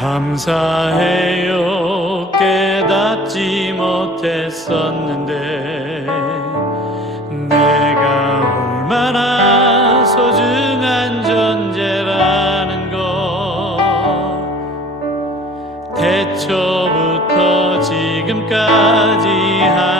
감사해요. 깨닫지 못했었는데 내가 얼마나 소중한 존재라는 것. 태초부터 지금까지 하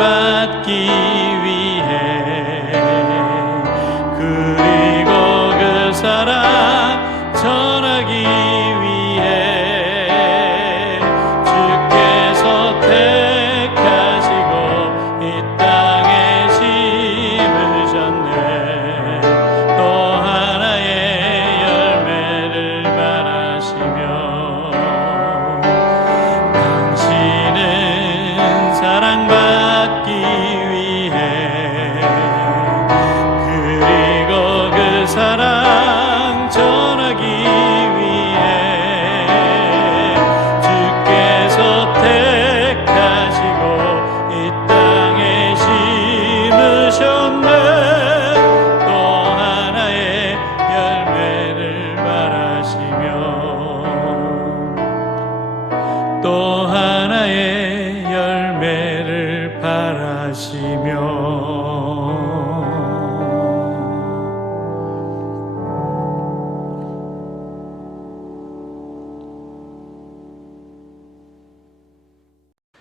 사 또 하나의 열매를 바라시며 또 하나의 열매를 바라시며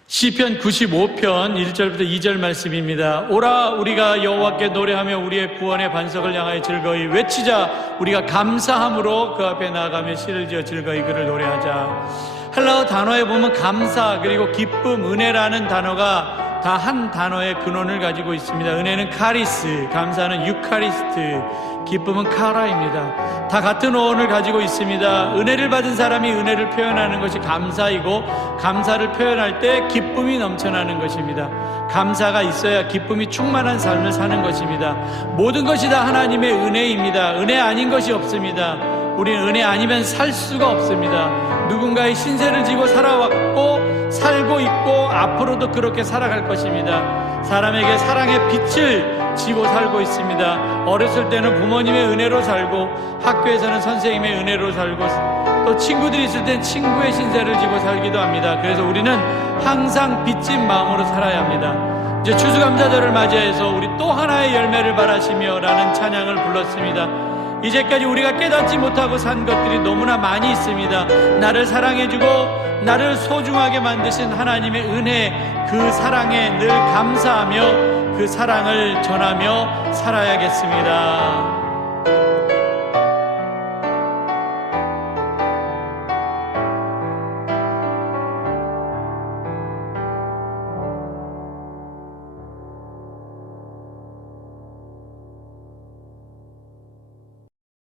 시편 95편 1절부터 2절 말씀입니다. 오라 우리가 여호와께 노래하며 우리의 구원의 반석을 향하여 즐거이 외치자 우리가 감사함으로 그 앞에 나아가며 시를 지어 즐거이 그를 노래하자. 헬라어 단어에 보면 감사 그리고 기쁨 은혜라는 단어가 다 한 단어의 근원을 가지고 있습니다. 은혜는 카리스, 감사는 유카리스트, 기쁨은 카라입니다. 다 같은 어원을 가지고 있습니다. 은혜를 받은 사람이 은혜를 표현하는 것이 감사이고 감사를 표현할 때 기쁨이 넘쳐나는 것입니다. 감사가 있어야 기쁨이 충만한 삶을 사는 것입니다. 모든 것이 다 하나님의 은혜입니다. 은혜 아닌 것이 없습니다. 우리는 은혜 아니면 살 수가 없습니다. 누군가의 신세를 지고 살아왔고 있고 앞으로도 그렇게 살아갈 것입니다. 사람에게 사랑의 빛을 지고 살고 있습니다. 어렸을 때는 부모님의 은혜로 살고 학교에서는 선생님의 은혜로 살고 또 친구들이 있을 땐 친구의 신세를 지고 살기도 합니다. 그래서 우리는 항상 빚진 마음으로 살아야 합니다. 이제 추수감사절을 맞이해서 우리 또 하나의 열매를 바라시며 라는 찬양을 불렀습니다. 이제까지 우리가 깨닫지 못하고 산 것들이 너무나 많이 있습니다. 나를 사랑해주고 나를 소중하게 만드신 하나님의 은혜, 그 사랑에 늘 감사하며 그 사랑을 전하며 살아야겠습니다.